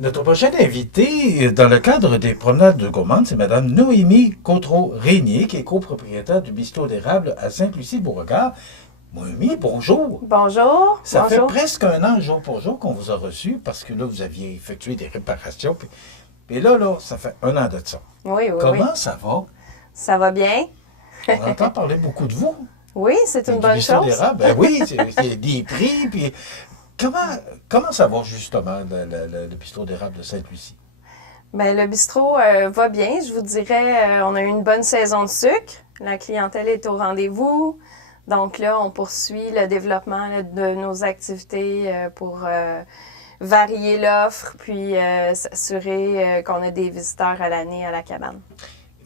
Notre prochaine invitée, dans le cadre des promenades de gourmande, c'est Mme Noémie Côtreau-Régnier, qui est copropriétaire du bistrot d'érable à Sainte-Lucie-Beauregard. Noémie, bonjour. Bonjour. Ça Bonjour. fait presque un an, jour pour jour, qu'on vous a reçu, parce que là, vous aviez effectué des réparations. Et là, ça fait un an de ça. Oui. Comment ça va? Ça va bien? On entend parler beaucoup de vous. Oui, c'est une Du bonne bistrot chose. d'érable. Ben oui, c'est des prix. Puis comment ça va, justement, le bistrot d'érable de Sainte-Lucie? Bien, le bistrot va bien. Je vous dirais, on a eu une bonne saison de sucre. La clientèle est au rendez-vous. Donc là, on poursuit le développement là, de nos activités pour varier l'offre, puis s'assurer qu'on a des visiteurs à l'année à la cabane.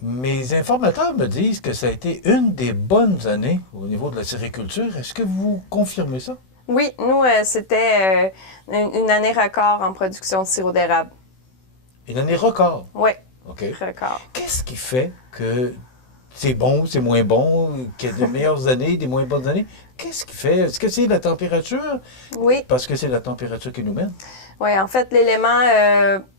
Mes informateurs me disent que ça a été une des bonnes années au niveau de la sériculture. Est-ce que vous confirmez ça? Oui, nous, c'était une année record en production de sirop d'érable. Une année record. Oui, OK. record. Qu'est-ce qui fait que c'est bon, c'est moins bon, qu'il y a de meilleures années, des moins bonnes années? Qu'est-ce qui fait? Est-ce que c'est la température? Oui. Parce que c'est la température qui nous mène. Oui, en fait, l'élément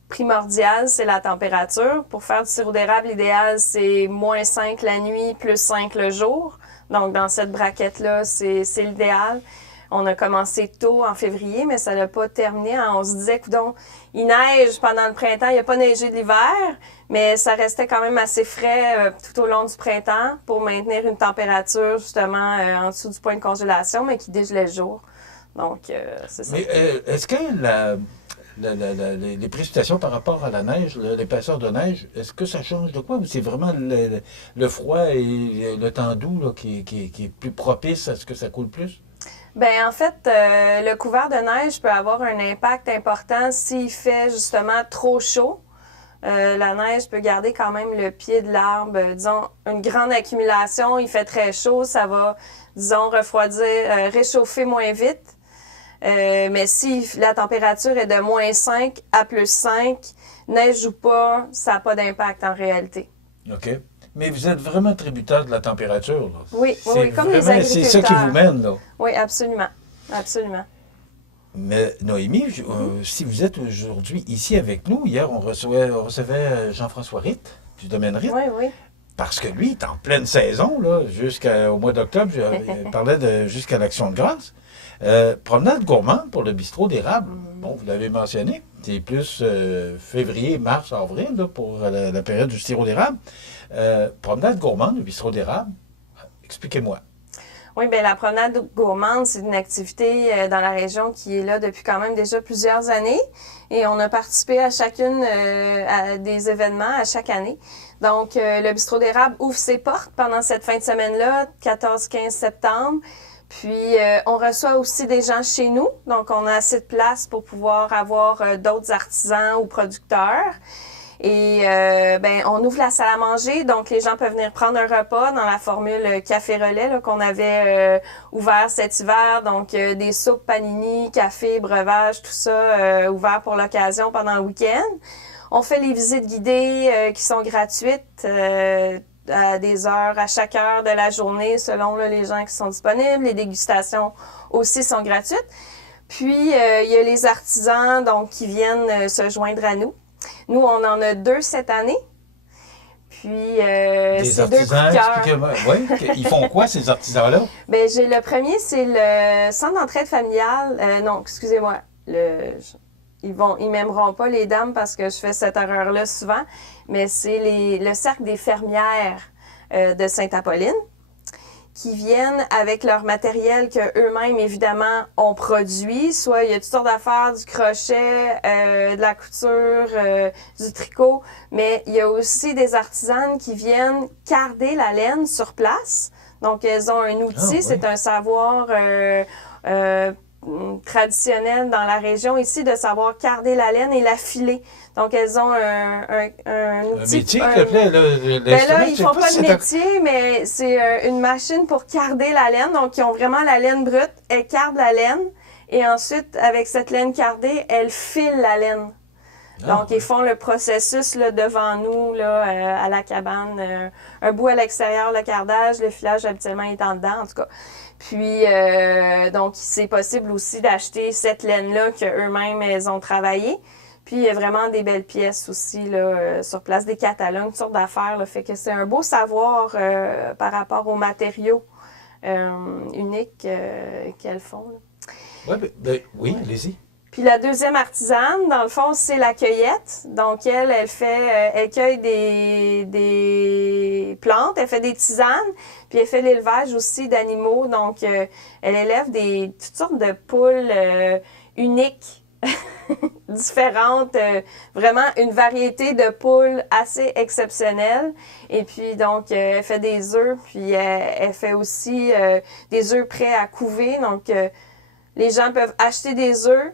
primordial, c'est la température. Pour faire du sirop d'érable, l'idéal, c'est -5 la nuit, +5 le jour. Donc, dans cette braquette-là, c'est l'idéal. On a commencé tôt en février, mais ça n'a pas terminé. On se disait, coudonc, il neige pendant le printemps, il n'y a pas neigé de l'hiver, mais ça restait quand même assez frais tout au long du printemps pour maintenir une température justement en dessous du point de congélation, mais qui dégelait le jour. Donc, c'est ça. Mais est-ce que les précipitations par rapport à la neige, l'épaisseur de neige, est-ce que ça change de quoi? Ou c'est vraiment le froid et le temps doux là, qui est plus propice à ce que ça coule plus? Bien, en fait, le couvert de neige peut avoir un impact important s'il fait justement trop chaud. La neige peut garder quand même le pied de l'arbre. Disons, une grande accumulation, il fait très chaud, ça va, disons, refroidir, réchauffer moins vite. Mais si la température est de -5 à +5, neige ou pas, ça n'a pas d'impact en réalité. OK. Mais vous êtes vraiment tributaire de la température, là. Oui, comme les agriculteurs. C'est ça qui vous mène, là. Oui, absolument. Absolument. Mais Noémie, si vous êtes aujourd'hui ici avec nous, hier, on recevait Jean-François Ritt, du domaine Ritt. Oui. Parce que lui, il est en pleine saison, là, jusqu'au mois d'octobre, il parlait jusqu'à l'Action de grâce. Promenade gourmande pour le bistrot d'érable. Bon, vous l'avez mentionné, c'est plus février, mars, avril, là, pour la période du sirop d'érable. Promenade gourmande, le bistrot d'érable, expliquez-moi. Oui, bien, la promenade gourmande, c'est une activité dans la région qui est là depuis quand même déjà plusieurs années. Et on a participé à chacune à des événements à chaque année. Donc, le bistrot d'érable ouvre ses portes pendant cette fin de semaine-là, 14-15 septembre. Puis, on reçoit aussi des gens chez nous. Donc, on a assez de place pour pouvoir avoir d'autres artisans ou producteurs. Et on ouvre la salle à manger, donc les gens peuvent venir prendre un repas dans la formule café-relais qu'on avait ouvert cet hiver. Donc des soupes panini, café, breuvage, tout ça ouvert pour l'occasion pendant le week-end. On fait les visites guidées qui sont gratuites à des heures, à chaque heure de la journée selon les gens qui sont disponibles. Les dégustations aussi sont gratuites. Puis il y a les artisans donc qui viennent se joindre à nous. Nous, on en a 2 cette année. Puis, c'est 2 coups de cœur. Oui, ils font quoi, ces artisans-là? Bien, le premier, c'est le centre d'entraide familiale. Non, excusez-moi. Ils m'aimeront pas, les dames, parce que je fais cette erreur-là souvent. Mais c'est le cercle des fermières de Sainte-Apolline qui viennent avec leur matériel qu'eux-mêmes, évidemment, ont produit. Soit il y a toutes sortes d'affaires, du crochet, de la couture, du tricot. Mais il y a aussi des artisanes qui viennent carder la laine sur place. Donc, elles ont un outil, c'est un savoir traditionnel dans la région ici de savoir carder la laine et la filer. Donc, elles ont un outil. Un métier, là, ils ne font pas de métier, mais c'est une machine pour carder la laine. Donc, ils ont vraiment la laine brute. Elles cardent la laine. Et ensuite, avec cette laine cardée, elles filent la laine. Donc, ils font le processus là, devant nous, là, à la cabane. Un bout à l'extérieur, le cardage, le filage, habituellement, est en dedans, en tout cas. Puis, donc, c'est possible aussi d'acheter cette laine-là qu'eux-mêmes, elles ont travaillée. Puis il y a vraiment des belles pièces aussi là, sur place, des catalogues, toutes sortes d'affaires. Là, fait que c'est un beau savoir par rapport aux matériaux uniques qu'elles font. Oui, allez-y. Puis la deuxième artisane, dans le fond, c'est la cueillette. Donc, elle cueille des plantes, elle fait des tisanes, puis elle fait l'élevage aussi d'animaux. Donc, elle élève toutes sortes de poules uniques, différentes, vraiment une variété de poules assez exceptionnelle. Et puis, donc, elle fait des œufs, puis elle fait aussi des œufs prêts à couver. Donc, les gens peuvent acheter des œufs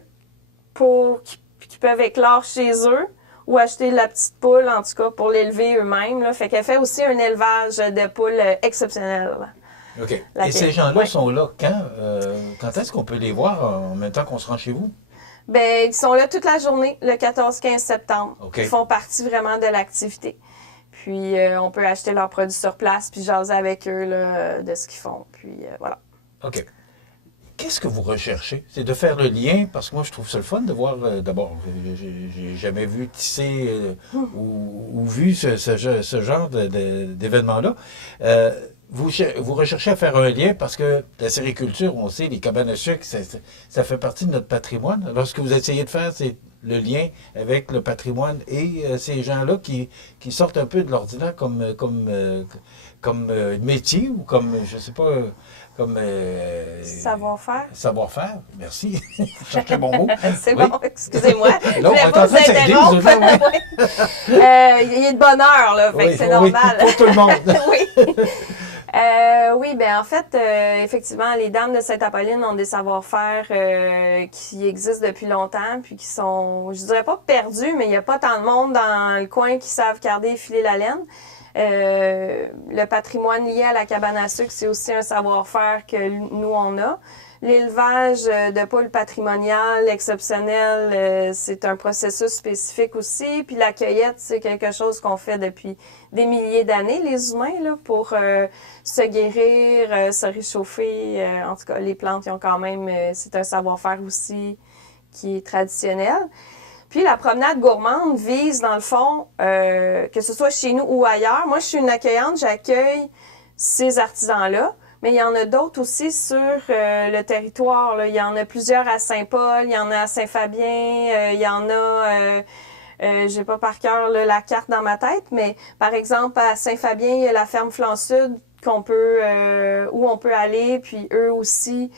qui peuvent éclore chez eux ou acheter la petite poule, en tout cas, pour l'élever eux-mêmes. Là. Fait qu'elle fait aussi un élevage de poules exceptionnel. OK. Et ces gens-là sont là quand? Quand est-ce qu'on peut les voir en même temps qu'on se rend chez vous? Bien, ils sont là toute la journée, le 14-15 septembre. Okay. Ils font partie vraiment de l'activité. Puis, on peut acheter leurs produits sur place puis jaser avec eux là, de ce qu'ils font. Puis, voilà. OK. Qu'est-ce que vous recherchez? C'est de faire le lien, parce que moi, je trouve ça le fun de voir, d'abord, j'ai jamais vu tisser ou vu ce genre d'événement-là. Vous recherchez à faire un lien parce que la sériculture, on sait, les cabanes à sucre, ça fait partie de notre patrimoine. Alors, ce que vous essayez de faire, c'est le lien avec le patrimoine et ces gens-là qui sortent un peu de l'ordinaire comme métier ou comme, je sais pas... Comme savoir-faire. Savoir-faire, merci. Je cherchais mon mot. C'est bon, excusez-moi. Là, on est en train de s'aider, vous autres, là, Il y a de bonheur, là, fait que c'est normal. Pour tout le monde. Oui, bien en fait, effectivement, les Dames de Sainte-Apolline ont des savoir-faire qui existent depuis longtemps, puis qui sont, je dirais pas perdus, mais il n'y a pas tant de monde dans le coin qui savent carder et filer la laine. Le patrimoine lié à la cabane à sucre, c'est aussi un savoir-faire que nous, on a. L'élevage de poules patrimoniales exceptionnel, c'est un processus spécifique aussi. Puis la cueillette, c'est quelque chose qu'on fait depuis des milliers d'années, les humains, là, pour se guérir, se réchauffer. En tout cas, les plantes, ils ont quand même... c'est un savoir-faire aussi qui est traditionnel. Puis la promenade gourmande vise, dans le fond, que ce soit chez nous ou ailleurs. Moi, je suis une accueillante, j'accueille ces artisans-là, mais il y en a d'autres aussi sur le territoire. Là. Il y en a plusieurs à Saint-Paul, il y en a à Saint-Fabien, il y en a... j'ai pas par cœur là, la carte dans ma tête, mais par exemple, à Saint-Fabien, il y a la ferme Flanc Sud où on peut aller, puis eux aussi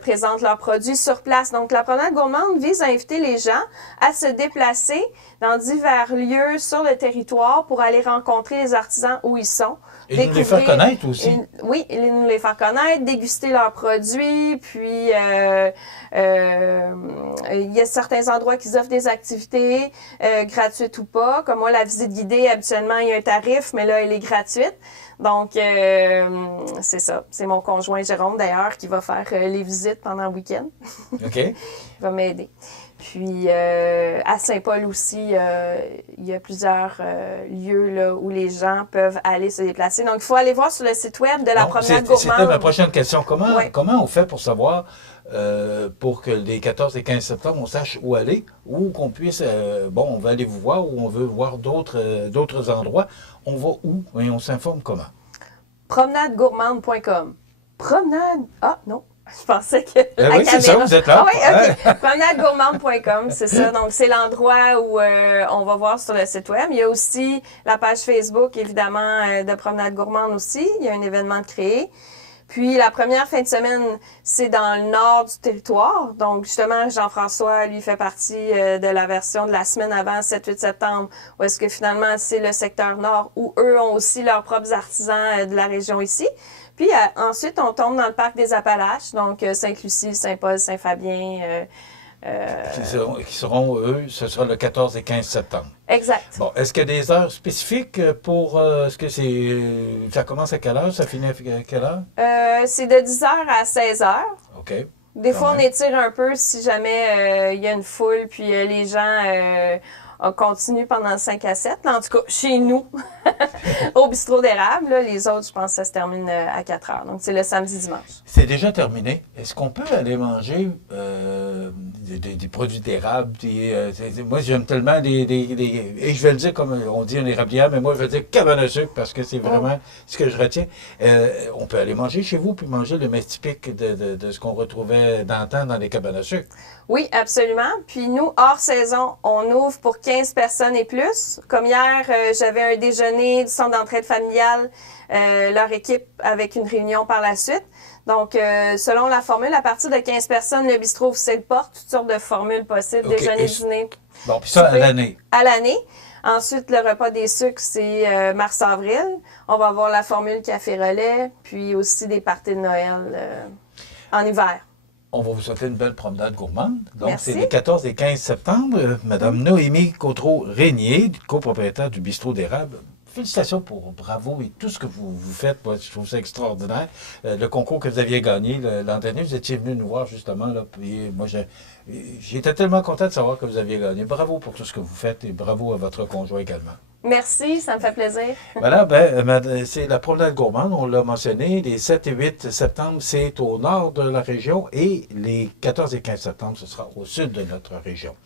présentent leurs produits sur place. Donc, la promenade gourmande vise à inviter les gens à se déplacer dans divers lieux sur le territoire pour aller rencontrer les artisans où ils sont. Et nous les faire connaître aussi. Oui, nous les faire connaître, déguster leurs produits, puis il y a certains endroits qui offrent des activités gratuites ou pas. Comme moi, la visite guidée, habituellement, il y a un tarif, mais là, elle est gratuite. Donc, c'est ça. C'est mon conjoint Jérôme, d'ailleurs, qui va faire les visites pendant le week-end. OK. Il va m'aider. Puis, à Saint-Paul aussi, il y a plusieurs lieux là, où les gens peuvent aller se déplacer. Donc, il faut aller voir sur le site web de la promenade gourmande. C'était ma prochaine question. Comment on fait pour savoir, pour que les 14 et 15 septembre, on sache où aller, ou qu'on puisse, on va aller vous voir, ou on veut voir d'autres endroits. On va où et on s'informe comment? Promenadegourmande.com. Promenade... Ah, non. Je pensais que la oui, c'est ça, vous êtes là. Ah oui, OK. Promenadegourmande.com, c'est ça. Donc, c'est l'endroit où on va voir sur le site web. Il y a aussi la page Facebook, évidemment, de Promenade Gourmande aussi. Il y a un événement de créé. Puis, la première fin de semaine, c'est dans le nord du territoire. Donc, justement, Jean-François, lui, fait partie de la version de la semaine avant, 7-8 septembre, où est-ce que finalement, c'est le secteur nord, où eux ont aussi leurs propres artisans de la région ici. Puis ensuite, on tombe dans le parc des Appalaches, donc Sainte-Lucie, Saint-Paul, Saint-Fabien. Qui seront, eux, ce sera le 14 et 15 septembre. Exact. Bon, est-ce qu'il y a des heures spécifiques pour... est-ce que ça commence à quelle heure? Ça finit à quelle heure? C'est de 10h à 16h. OK. Des fois, on étire un peu si jamais il y a une foule, puis les gens on continue pendant 5 à 7. Là, en tout cas, chez nous, au bistrot d'érable. Là, les autres, je pense que ça se termine à 4 heures. Donc, c'est le samedi-dimanche. C'est déjà terminé. Est-ce qu'on peut aller manger des produits d'érable? Moi, j'aime tellement et je vais le dire comme on dit un érablière, mais moi, je vais dire cabane à sucre parce que c'est vraiment ce que je retiens. On peut aller manger chez vous puis manger le mets typique de ce qu'on retrouvait d'antan dans les cabanes à sucre. Oui, absolument. Puis nous, hors saison, on ouvre pour 15 personnes et plus. Comme hier, j'avais un déjeuner du centre d'entraide familiale, leur équipe avec une réunion par la suite. Donc, selon la formule, à partir de 15 personnes, le bistrot ouvre ses portes, toutes sortes de formules possibles, Okay. déjeuner, dîner. Bon, puis ça à l'année. À l'année. Ensuite, le repas des sucres, c'est mars-avril. On va avoir la formule café-relais, puis aussi des parties de Noël en hiver. On va vous souhaiter une belle promenade gourmande. Donc, Merci. c'est les 14 et 15 septembre. Madame Noémie Côtreau-Régnier, copropriétaire du bistrot d'érable. Félicitations bravo et tout ce que vous faites. Moi, je trouve ça extraordinaire. Le concours que vous aviez gagné l'an dernier, vous étiez venu nous voir justement. Là, puis moi, j'étais tellement content de savoir que vous aviez gagné. Bravo pour tout ce que vous faites et bravo à votre conjoint également. Merci, ça me fait plaisir. Voilà, c'est la promenade gourmande, on l'a mentionné. Les 7 et 8 septembre, c'est au nord de la région et les 14 et 15 septembre, ce sera au sud de notre région.